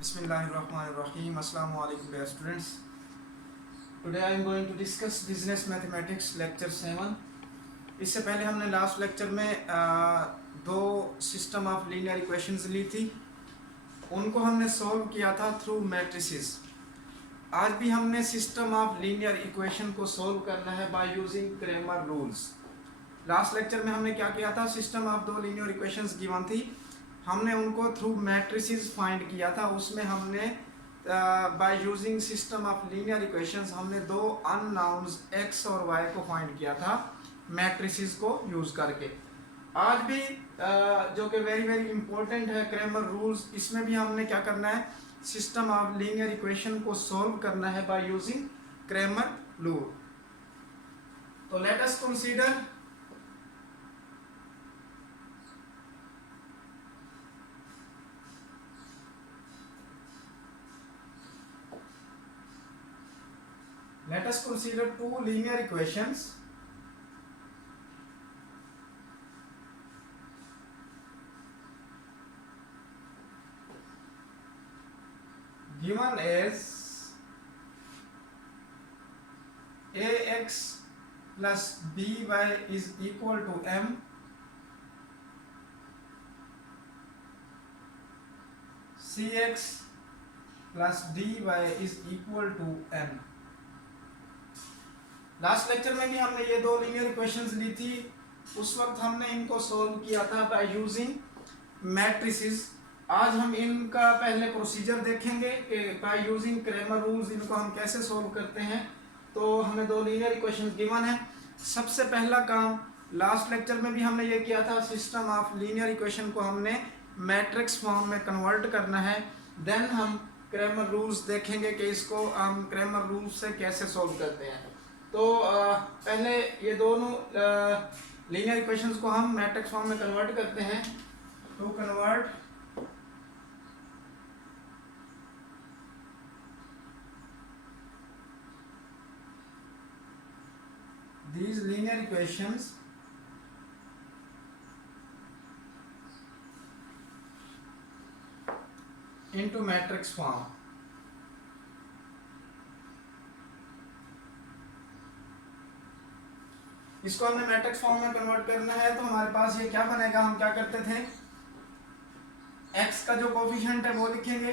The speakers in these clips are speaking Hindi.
Bismillahirrahmanirrahim. Assalamu alaikum dear students. Today I am going to discuss business mathematics lecture 7. इससे पहले हमने लास्ट लेक्चर में दो सिस्टम ऑफ लीनियर इक्वेशंस ली थी, उनको हमने सॉल्व किया था थ्रू मैट्रिसेस। आज भी हमने सिस्टम ऑफ लीनियर इक्वेशन को सॉल्व करना है bye using Cramer rules. Last lecture में हमने क्या किया था, सिस्टम ऑफ दो लीनियर इक्वेशंस गिवन थी, हमने उनको थ्रू मैट्रिसेस फाइंड किया था। उसमें हमने by using system of linear equations हमने दो अननोन्स x और y को फाइंड किया था मैट्रिसेस को यूज करके। आज भी जो कि वेरी वेरी इंपॉर्टेंट है क्रैमर रूल्स, इसमें भी हमने क्या करना है, सिस्टम ऑफ लीनियर इक्वेशन को सॉल्व करना है बाय यूजिंग क्रैमर रूल। तो let us consider two linear equations given as ax plus by is equal to m, cx plus dy is equal to n। Last lecture में भी हमने ये दो लीनियर इक्वेशंस ली थी, उस वक्त हमने इनको सॉल्व किया था बाय यूजिंग मैट्रिसेस। आज हम इनका पहले प्रोसीजर देखेंगे कि बाय यूजिंग क्रैमर रूल्स इनको हम कैसे सॉल्व करते हैं। तो हमें दो लीनियर इक्वेशंस गिवन है। सबसे पहला काम लास्ट लेक्चर में भी हमने ये किया था, सिस्टम ऑफ लीनियर इक्वेशन को हमने मैट्रिक्स फॉर्म में कन्वर्ट करना है। देन हम क्रैमर रूल्स देखेंगे कि इसको हम क्रैमर रूल्स से कैसे सॉल्व करते हैं। तो पहले ये दोनों लीनियर इक्वेशंस को हम मैट्रिक्स फॉर्म में कन्वर्ट करते हैं। To convert these linear equations into matrix form। इसको हमने मैट्रिक्स फॉर्म में कन्वर्ट करना है। तो हमारे पास ये क्या बनेगा, हम क्या करते थे, x का जो कोफिशिएंट है वो लिखेंगे,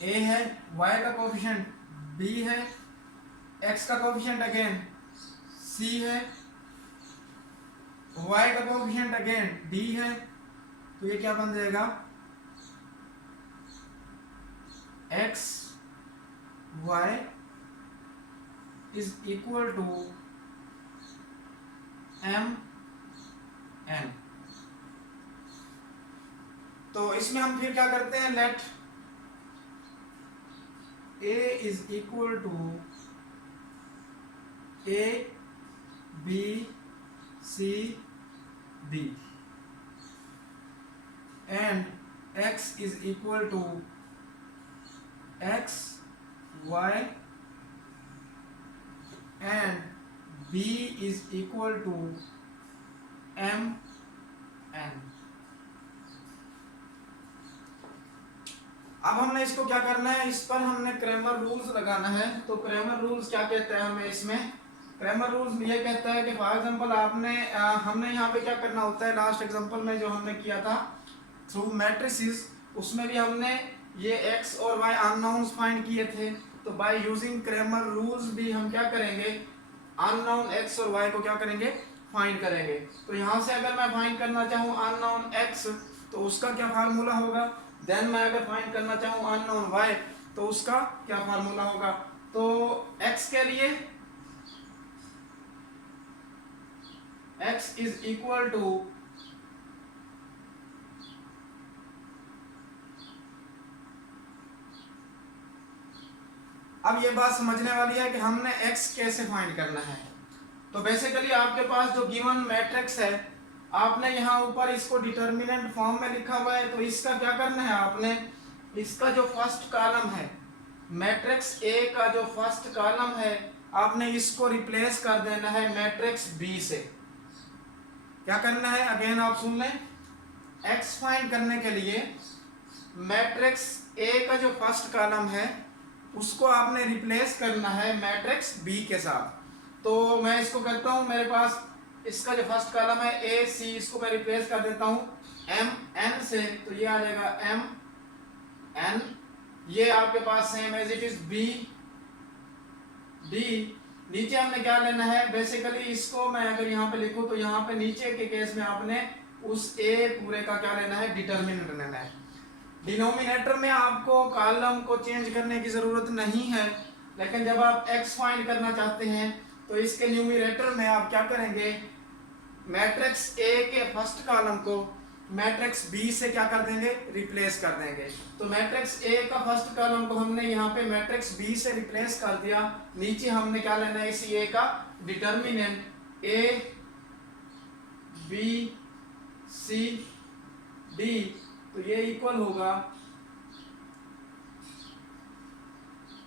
a है, y का कोफिशिएंट b है, x का कोफिशिएंट अगेन c है, y का कोफिशिएंट अगेन d है। तो ये क्या बन जाएगा, x y is equal to m n। तो इसमें हम फिर क्या करते हैं, let a is equal to a b c d and x is equal to x y and b is equal to m n। अब हमने इसको क्या करना है, इस पर हमने क्रैमर रूल्स लगाना है। तो क्रैमर रूल्स क्या कहते हैं हमें, इसमें क्रैमर रूल्स ये कहता है कि फॉर एग्जांपल हमने यहाँ पे क्या करना होता है, लास्ट एग्जांपल में जो हमने किया था थ्रू मैट्रिसेस, उसमें भी हमने ये x और y अननोन्स फाइंड किए थे। तो बाय यूजिंग क्रैमर रूल्स भी हम क्या करेंगे, अननोन x और y को क्या करेंगे, फाइंड करेंगे। तो यहाँ से अगर मैं फाइंड करना चाहूँ अननोन x तो उसका क्या फार्मूला होगा, देन मैं अगर फाइंड करना चाहूँ अननोन y तो उसका क्या फार्मूला होगा। तो x के लिए x इज इक्वल टू अब ये बात समझने वाली है कि हमने x कैसे फाइंड करना है। तो बेसिकली आपके पास जो गिवन मैट्रिक्स है, आपने यहाँ ऊपर इसको डिटर्मिनेंट फॉर्म में लिखा हुआ है। तो इसका क्या करना है, आपने इसका जो फर्स्ट कॉलम है, मैट्रिक्स A का जो फर्स्ट कॉलम है, आपने इसको रिप्लेस कर देना है मैट्रिक्स बी से। क्या करना है, अगेन आप सुन लें, एक्स फाइंड करने के लिए मैट्रिक्स ए का जो फर्स्ट कॉलम है उसको आपने रिप्लेस करना है मैट्रिक्स बी के साथ। तो मैं इसको करता हूं, मेरे पास इसका जो फर्स्ट कॉलम है ए सी, इसको मैं रिप्लेस कर देता हूं एम एन से, तो ये आ जाएगा एम एन। ये आपके पास same as it is B D. नीचे हमने क्या लेना है, बेसिकली इसको मैं अगर यहाँ पे लिखूं तो यहाँ पे नीचे के केस में आपने उस ए पूरे का क्या लेना है, डिटर्मिनेंट लेना है। डिनोमिनेटर में आपको कॉलम को चेंज करने की जरूरत नहीं है, लेकिन जब आप x फाइंड करना चाहते हैं तो इसके न्यूमरेटर में आप क्या करेंगे, मैट्रिक्स ए के फर्स्ट कॉलम को मैट्रिक्स बी से क्या कर देंगे, रिप्लेस कर देंगे। तो मैट्रिक्स ए का फर्स्ट कॉलम को हमने यहाँ पे मैट्रिक्स बी से रिप्लेस कर दिया। नीचे हमने क्या लेना है, इसी ए का determinant A B C D, तो ये इक्वल होगा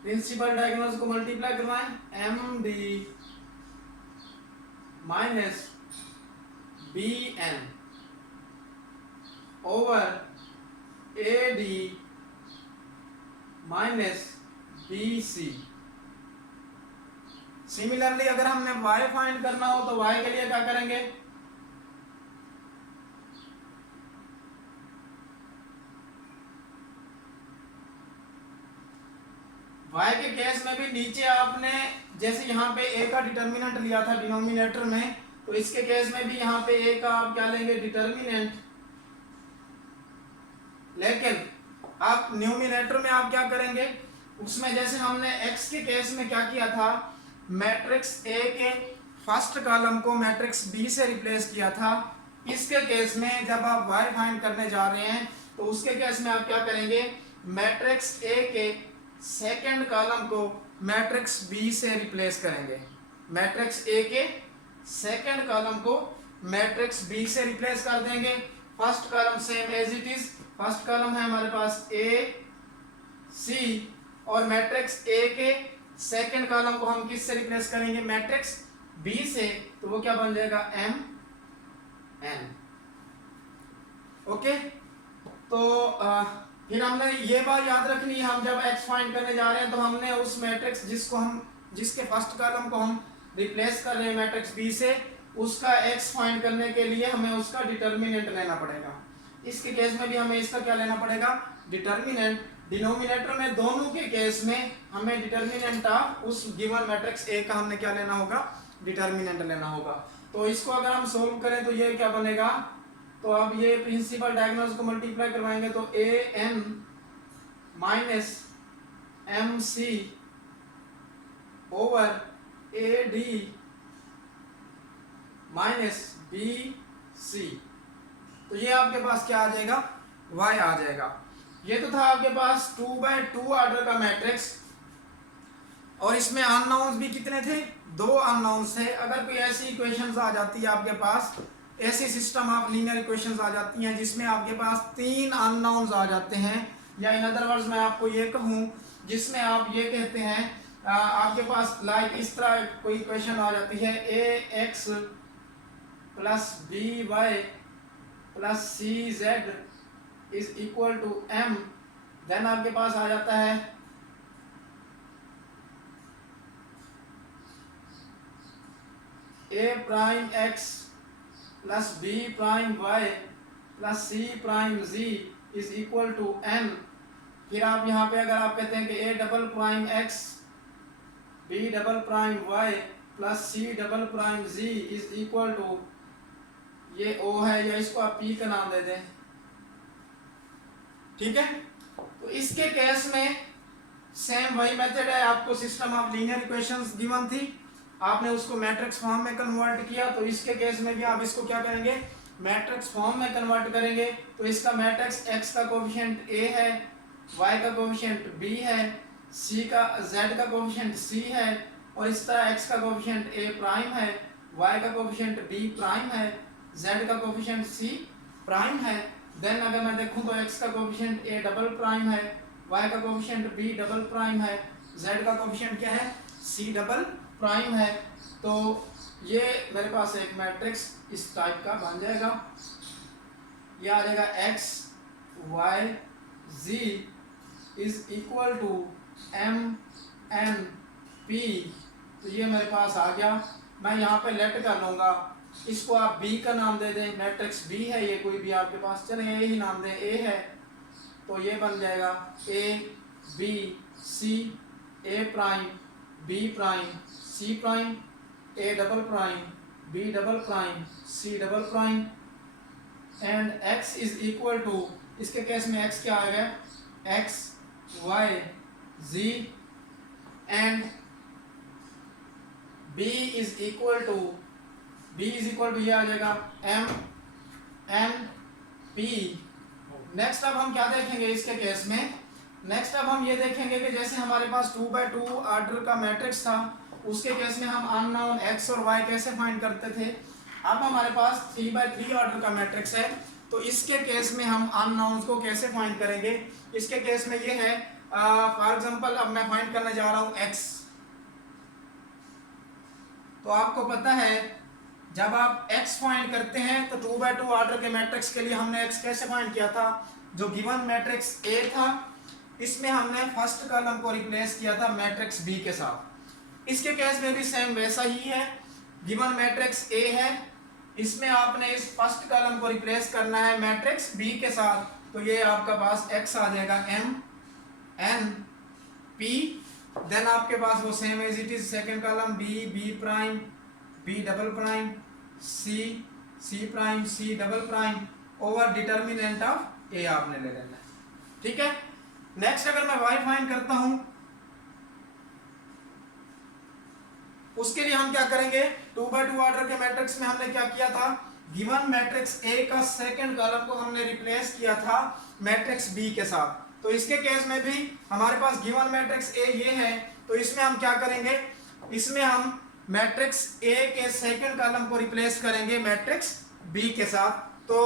प्रिंसिपल डायगोनल्स को मल्टीप्लाई करवाएं, M D minus B N over A D minus B C. Similarly अगर हमने y फाइंड करना हो तो y के लिए क्या करेंगे, y के केस में भी नीचे आपने जैसे यहाँ पे a का डिटर्मिनेंट लिया था डिनोमिनेटर में, तो इसके केस में भी यहाँ पे a का आप क्या लेंगे, डिटर्मिनेंट। लेकिन आप न्यूमिनेटर में आप क्या करेंगे, उसमें जैसे हमने x के केस में क्या किया था, मैट्रिक्स a के फर्स्ट कॉलम को मैट्रिक्स b से रिप्लेस किया था। इसके केस में जब आप y फाइंड करने जा रहे हैं तो उसके केस में आप क्या करेंगे, मैट्रिक्स a के सेकंड कॉलम को मैट्रिक्स b से रिप्लेस करेंगे। मैट्रिक्स a के सेकंड कॉलम को मैट्रिक्स b से रिप्लेस कर देंगे। First column same as it is, first column है हमारे पास ए सी, और मैट्रिक्स ए के सेकंड कॉलम को हम किस से रिप्लेस करेंगे, मैट्रिक्स बी से, तो वो क्या बन जाएगा, एम एन। ओके, तो फिर हमने ये बात याद रखनी है, हम जब x फाइंड करने जा रहे हैं तो हमने उस मैट्रिक्स जिसके फर्स्ट कॉलम को हम रिप्लेस कर रहे हैं मैट्रिक्स बी से, उसका x फाइंड करने के लिए हमें उसका डिटर्मिनेंट लेना पड़ेगा। इसके केस में भी हमें इसका क्या लेना पड़ेगा, डिटर्मिनेंट। डिनोमिनेटर में दोनों के केस में हमें डिटर्मिनेंट उस गिवन मैट्रिक्स ए का हमने क्या लेना होगा, डिटर्मिनेंट लेना होगा। तो इसको अगर हम सोल्व करें तो ये क्या बनेगा, तो अब ये प्रिंसिपल डायगोनल्स को मल्टीप्लाई करवाएंगे तो A N minus M C over A D minus B C, तो ये आपके पास क्या आ जाएगा, y आ जाएगा। ये तो था आपके पास 2/2 ऑर्डर का मैट्रिक्स, और इसमें अननोन्स भी कितने थे, 2 अननोन्स थे। अगर कोई ऐसी इक्वेशंस आ जाती है आपके पास, ऐसी सिस्टम ऑफ लीनियर इक्वेशंस आ जाती हैं जिसमें आपके पास 3 अननोन्स आ जाते हैं, या इन अदर वर्ड्स मैं आपको ये कहूँ जिसमें आप ये कहते हैं आपके पास लाइक इस तरह कोई इक्वेशन आ जाती है, A X plus B Y plus C Z is equal to M, then आपके पास आ जाता है A prime X plus B prime Y plus C prime G is equal to N. फिर आप यहाँ पे अगर आप कहते हैं कि A double prime X B double prime Y plus C double prime G is equal to, ये ओ है, या इसको आप पी का नाम दे दें, ठीक है। तो इसके केस में सेम वही मेथड है, आपको system of linear equations given थी, आपने उसको मैट्रिक्स फॉर्म में कन्वर्ट किया, तो इसके केस में भी आप इसको क्या करेंगे, मैट्रिक्स फॉर्म में कन्वर्ट करेंगे। तो इसका मैट्रिक्स x का कोएफिशिएंट a है, y का कोएफिशिएंट b है, z का कोएफिशिएंट c है, और इस तरह x का कोएफिशिएंट a प्राइम है, y का कोएफिशिएंट b प्राइम है, z का कोएफिशिएंट c प्राइम है। देन अगर मैं देखूं तो x का कोएफिशिएंट a डबल प्राइम है, y का कोएफिशिएंट b डबल प्राइम है, z का कोएफिशिएंट क्या है, c डबल प्राइम है। तो ये मेरे पास एक मैट्रिक्स इस टाइप का बन जाएगा, ये आ जाएगा x y G is equal to M N P. तो ये मेरे पास आ गया। मैं यहाँ पे लेट कर लूँगा, इसको आप बी का नाम दे दें, मैट्रिक्स बी है ये, कोई भी आपके पास, चले ए ही नाम दें, ए है तो ये बन जाएगा A B C, A prime B prime C prime, A double prime B double prime C double prime, and x is equal to, इसके केस में x क्या आ गया, x y z, and b is equal to ये आ जाएगा m n p। नेक्स्ट अब हम क्या देखेंगे इसके केस में, नेक्स्ट अब हम ये देखेंगे कि जैसे हमारे पास 2x2 ऑर्डर का मैट्रिक्स था, उसके केस में हम अननोन x और y कैसे फाइंड करते थे। अब हमारे पास 3x3 ऑर्डर का मैट्रिक्स है, तो इसके केस में हम अननोन्स को कैसे फाइंड करेंगे। इसके केस में ये है, फॉर एग्जांपल अब मैं फाइंड करने जा रहा हूँ x। तो आपको पता है जब आप x फाइंड करते हैं तो 2x2 ऑर्डर के मैट्रिक्स के लिए हमने x कैसे फाइंड किया था, जो गिवन मैट्रिक्स A था इसमें हमने फर्स्ट कॉलम को रिप्लेस किया था मैट्रिक्स B के साथ। इसके केस में भी सेम वैसा ही है, गिवन मैट्रिक्स A है, इसमें आपने इस फर्स्ट कॉलम को रिप्लेस करना है मैट्रिक्स B के साथ, तो ये आपका पास x आ जाएगा m n p, देन आपके पास वो same as it is second column b prime b double prime c prime c double prime over determinant of a आपने ले लेना है, ठीक है। नेक्स्ट अगर मैं y फाइंड करता हूं, उसके लिए हम क्या करेंगे, 2x2 ऑर्डर के मैट्रिक्स में हमने क्या किया था, गिवन मैट्रिक्स A का सेकंड कॉलम को हमने रिप्लेस किया था मैट्रिक्स B के साथ। तो इसके केस में भी हमारे पास गिवन मैट्रिक्स A ये है, तो इसमें हम क्या करेंगे, इसमें हम मैट्रिक्स A के सेकंड कॉलम को रिप्लेस करेंगे मैट्रिक्स B के साथ। तो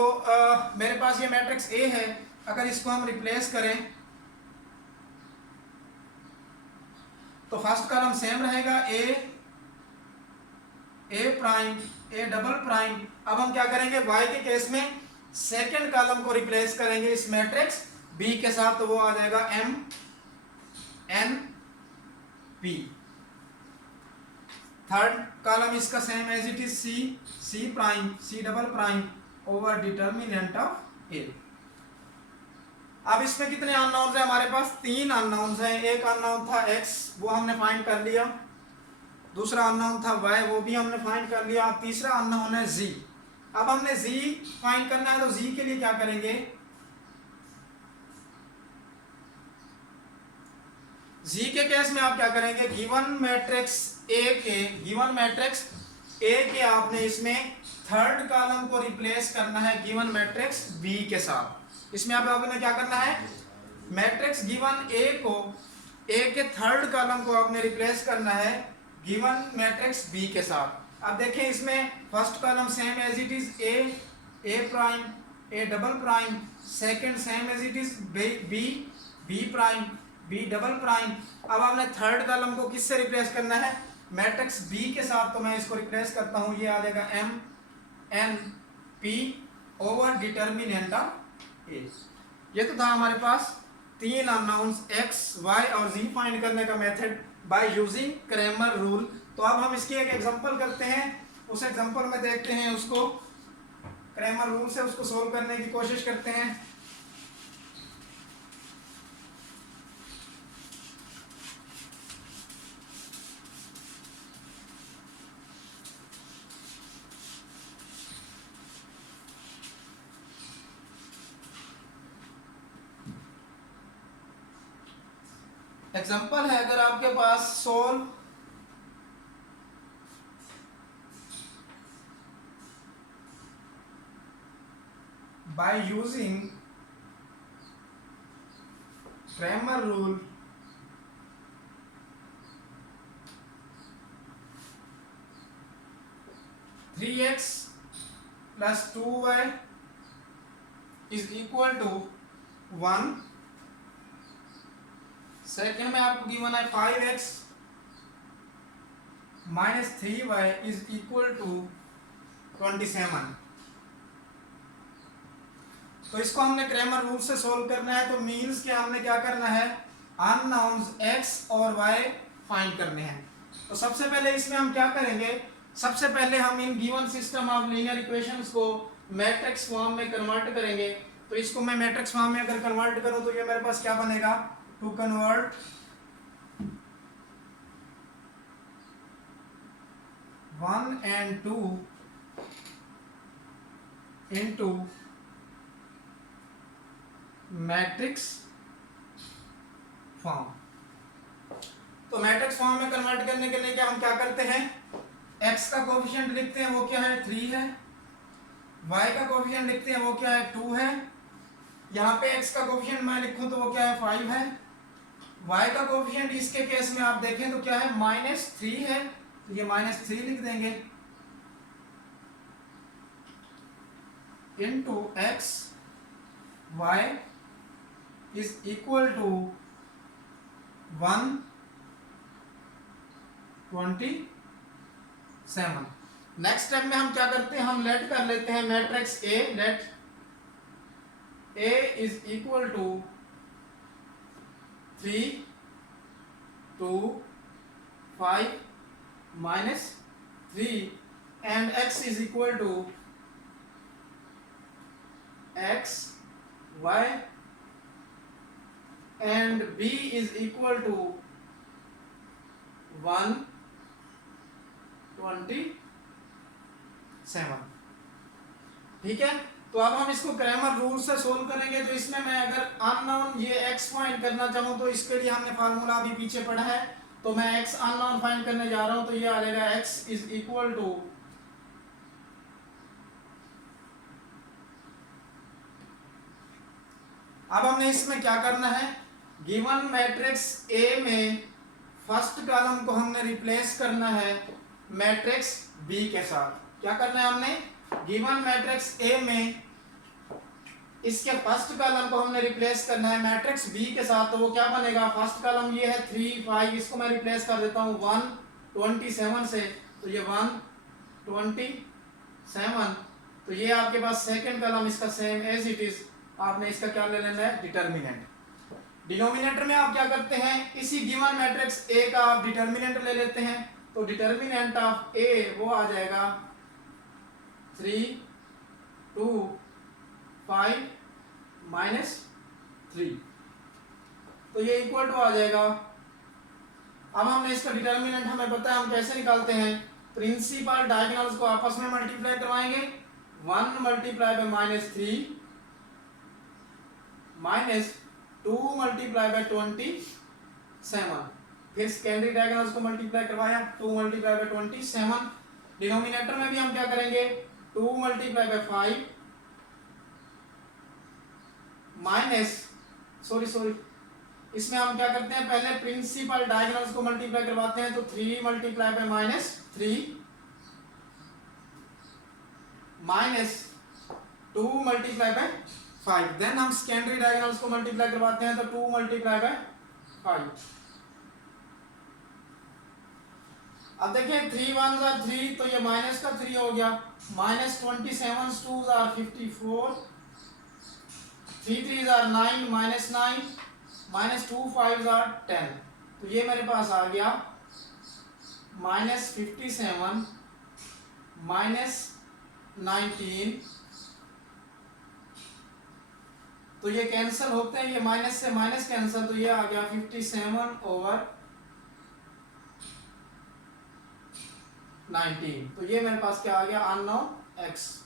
मेरे पास ये मैट्रिक्स A है, अगर इसको हम रिप्लेस करें तो फर्स्ट कॉलम सेम रहेगा ए प्राइम ए डबल प्राइम। अब हम क्या करेंगे, y के केस में सेकंड कॉलम को रिप्लेस करेंगे इस मैट्रिक्स B के साथ, तो वो आ जाएगा m n p। Third column इसका same as it is c prime c double prime over determinant of a। अब इसमें कितने अननोन्स हैं हमारे पास, 3 अननोन्स हैं। एक अननोन था x, वो हमने फाइंड कर लिया, दूसरा अननोन था y, वो भी हमने फाइंड कर लिया, तीसरा अननोन है z। अब हमने z फाइंड करना है, तो z के लिए क्या करेंगे, z के केस में आप क्या करेंगे, गिवन मैट्रिक्स A के आपने इसमें थर्ड कॉलम को रिप्लेस करना है गिवन मैट्रिक्स B के साथ। इसमें आपने क्या करना है, मैट्रिक्स गिवन A के थर्ड कॉलम को आपने रिप्लेस करना है गिवन मैट्रिक्स B के साथ। अब देखें इसमें first column same as it is A prime A double prime, second same as it is B prime B double prime. अब आपने थर्ड कॉलम को किससे रिप्लेस करना है, मैट्रिक्स B के साथ, तो मैं इसको रिप्लेस करता हूं, ये आ जाएगा m n p over determinant of A। ये तो था हमारे पास 3 अननोन्स x, y और z फाइंड करने का method by using Cramer rule. तो अब हम इसकी एक एग्जांपल करते हैं, उस एग्जांपल में देखते हैं उसको, क्रैमर रूल से उसको सोल्व करने की कोशिश करते हैं। एग्जांपल है, अगर आपके पास solve by using Cramer rule three X plus 2y is equal to 1। Second में आपको गिवन है 5x minus 3y is equal to 27। तो इसको हमने क्रैमर रूल से सोल्व करना है, तो मीन्स कि हमने क्या करना है, अननोन्स x और y फाइंड करने हैं। तो सबसे पहले इसमें हम क्या करेंगे, सबसे पहले हम in given system of linear equations को मैट्रिक्स फॉर्म में कन्वर्ट करेंगे। तो इसको मैं मैट्रिक्स फॉर्म में अगर कन्वर्ट करूं तो ये मेरे पास क्या बनेगा, to convert 1 and 2 into matrix form. तो मैट्रिक्स फॉर्म में कन्वर्ट करने के लिए क्या हम क्या करते हैं, x का कोफिशिएंट लिखते हैं, वो क्या है 3 है, y का कोफिशिएंट लिखते हैं, वो क्या है 2 है, यहाँ पे x का कोफिशिएंट मैं लिखूं तो वो क्या है 5 है, y का कोफिशिएंट इसके केस में आप देखें तो क्या है -3 है, तो ये -3 लिख देंगे, into x y is equal to 127। Next step में हम क्या करते हैं, हम लेट कर लेते हैं matrix A, let A is equal to 3 2 5 -3 and x is equal to x y and b is equal to 127। ठीक है, तो अब हम इसको क्रैमर रूल से सोल्व करेंगे। तो इसमें मैं अगर अननोन ये x फाइंड करना चाहूँ तो इसके लिए हमने फार्मूला अभी पीछे पढ़ा है, तो मैं x अननोन फाइंड करने जा रहा हूँ, तो ये आ जाएगा x इज इक्वल टू अब हमने इसमें क्या करना है, गिवन मैट्रिक्स A में फर्स्ट कॉलम को हमने रिप्लेस करना है मैट्रिक्स B के साथ। क्या करना है हमने, गिवन मैट्रिक्स A में इसके फर्स्ट कॉलम को हमने रिप्लेस करना है मैट्रिक्स B के साथ। तो वो क्या बनेगा, फर्स्ट कॉलम ये है 3 5, इसको मैं रिप्लेस कर देता हूँ 127 से, तो ये 127। तो ये आपके पास सेकंड कॉलम इसका सेम एज इट इज, आपने इसका क्या ले लेना है, डिटर्मिनेंट। डिनोमिनेटर में आप क्या करते हैं, इसी गिवन मैट्रिक्स A का आप डिटर्मिनेंट ले लेते हैं। तो डिटर्मिनेंट ऑफ A वो आ जाएगा 3 2 5 -3, तो ये इक्वल टू आ जाएगा। अब हमने इसका डिटर्मिनेंट हमें पता है, हम कैसे निकालते हैं, प्रिंसिपल डायगोनल्स को आपस में मल्टीप्लाई करवाएंगे, 1 मल्टीप्लाई बाय -3 -2 मल्टीप्लाई बाय 27, फिर सेकेंडरी डायगोनल्स को मल्टीप्लाई करवाया, 2 मल्टीप्लाई बाय 27। डिनोमिनेटर में भी हम क्या करेंगे, 2 मल्टीप्लाई बाय 5 इसमें हम क्या करते हैं, पहले प्रिंसिपल डायगोनल्स को मल्टीप्लाई करवाते हैं, तो 3 multiply by -3 -2 multiply by 5, then हम सेकेंडरी डायगोनल्स को मल्टीप्लाई करवाते हैं, तो 2 मल्टीप्लाई बाय 5। अब देखिए 3 1 are 3, तो ये माइनस का 3 हो गया, -27 2 are 54, 3 3 are 9 -9 -2 5 are 10, तो ये मेरे पास आ गया -57 -19, तो ये कैंसिल होते हैं, ये माइनस से माइनस कैंसिल, तो ये आ गया 57/19, तो ये मेरे पास क्या आ गया, अननोन x।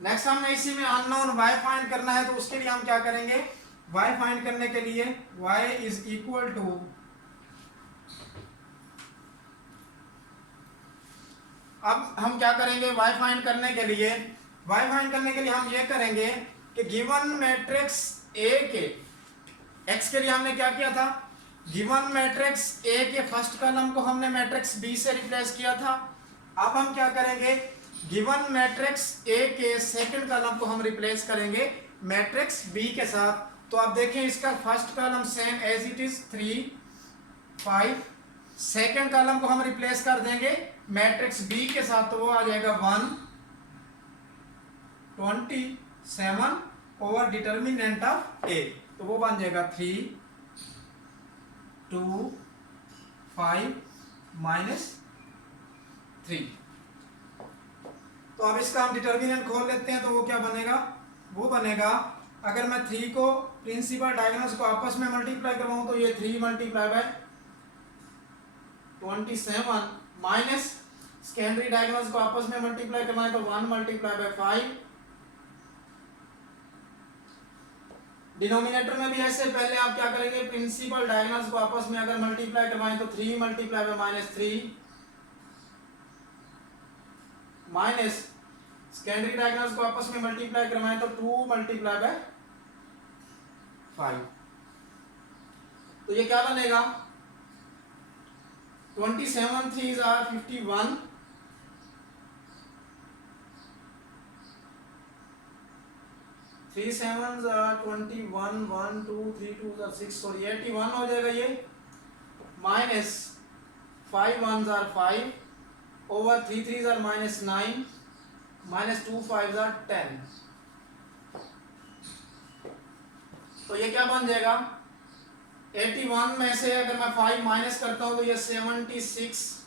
नेक्स्ट हमने इसी में अननोन y फाइंड करना है, तो उसके लिए हम क्या करेंगे, y फाइंड करने के लिए y इज इक्वल टू, अब हम क्या करेंगे, y फाइंड करने के लिए हम ये करेंगे कि गिवन मैट्रिक्स A के x के लिए हमने क्या किया था, गिवन मैट्रिक्स A के फर्स्ट कॉलम को हमने मैट्रिक्स B से रिप्लेस किया था। अब हम क्या करेंगे, गिवन मैट्रिक्स A के सेकंड कॉलम को हम रिप्लेस करेंगे मैट्रिक्स B के साथ। तो आप देखें इसका first column same as it is 3 5, second column को हम रिप्लेस कर देंगे मैट्रिक्स B के साथ, तो वो आ जाएगा 1 27 ओवर डिटर्मिनेंट ऑफ ए, तो वो बन जाएगा 3 2 5 -3। तो अब इसका हम डिटर्मिनेंट खोल लेते हैं, तो वो क्या बनेगा, वो बनेगा अगर मैं 3 को प्रिंसिपल डायगोनल्स को आपस में मल्टीप्लाई करवाऊं तो ये 3 multiply bye 27 minus secondary diagonals को आपस में मल्टीप्लाई करवाएं तो 1 मल्टीप्लाई बाय 5। डिनोमिनेटर में भी ऐसे, पहले आप क्या करेंगे, प्रिंसिपल डायगोनल्स को आपस में अगर मल्टीप्लाई करवाएं तो 3 multiply by -3 minus secondary diagonals को आपस में मल्टीप्लाई करवाएं तो 2 मल्टीप्लाई बाय 5। तो ये क्या बनेगा, 27 3s are 51, 3 7s are 21, 1 2 3 2s are 6, sorry 81 हो जाएगा ये, minus 5 1s are 5 over 3 3s are -9 minus 2 5s are 10। तो ये क्या बन जाएगा, 81 में से अगर मैं 5 माइनस करता हूं तो ये 76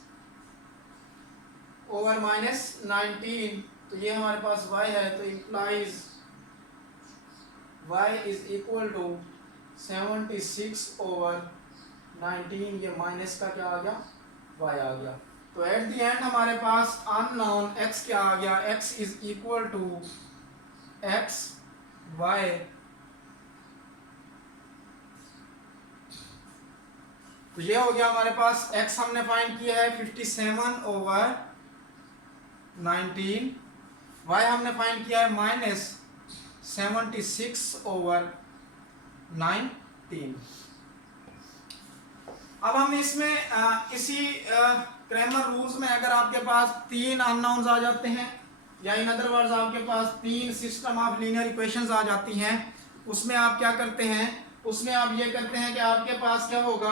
ओवर -19, तो ये हमारे पास y है, तो implies y is equal to 76 over 19, ये माइनस का क्या आ गया, y आ गया। तो एट द एंड हमारे पास अननोन x क्या आ गया, x is equal to x y तो ये हो गया हमारे पास, x हमने फाइंड किया है 57 ओवर 19, y हमने फाइंड किया है -76 ओवर 19। अब हम इसमें इसी क्रैमर रूल्स में अगर आपके पास 3 अननोन्स आ जाते हैं, या इन अदर वर्ड्स आपके पास 3 सिस्टम ऑफ लीनियर इक्वेशंस आ जाती हैं, उसमें आप क्या करते हैं, उसमें आप ये करते हैं कि आपके पास क्या होगा,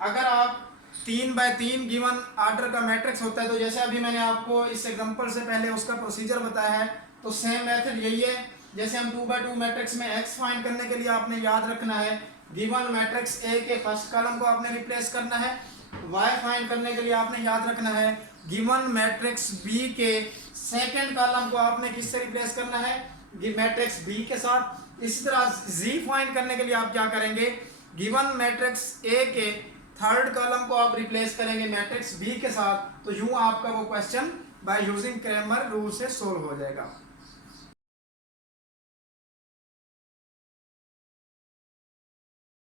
अगर आप 3x3 गिवन आर्डर का मैट्रिक्स होता है, तो जैसे अभी मैंने आपको इस एग्जांपल से पहले उसका प्रोसीजर बताया है, तो सेम मेथड यही है। जैसे हम 2x2 मैट्रिक्स में x फाइंड करने के लिए आपने याद रखना है, गिवन मैट्रिक्स A के फर्स्ट कॉलम को आपने रिप्लेस करना है, y फाइंड करने के लिए आपने याद रखना है गिवन मैट्रिक्स B के सेकंड कॉलम को आपने किससे रिप्लेस करना है, मैट्रिक्स B के साथ। इसी तरह z फाइंड करने के लिए आप क्या करेंगे, गिवन मैट्रिक्स A के थर्ड कॉलम को आप रिप्लेस करेंगे मैट्रिक्स B के साथ। तो यूं आपका वो question by using Cramer rule से सोल्व हो जाएगा।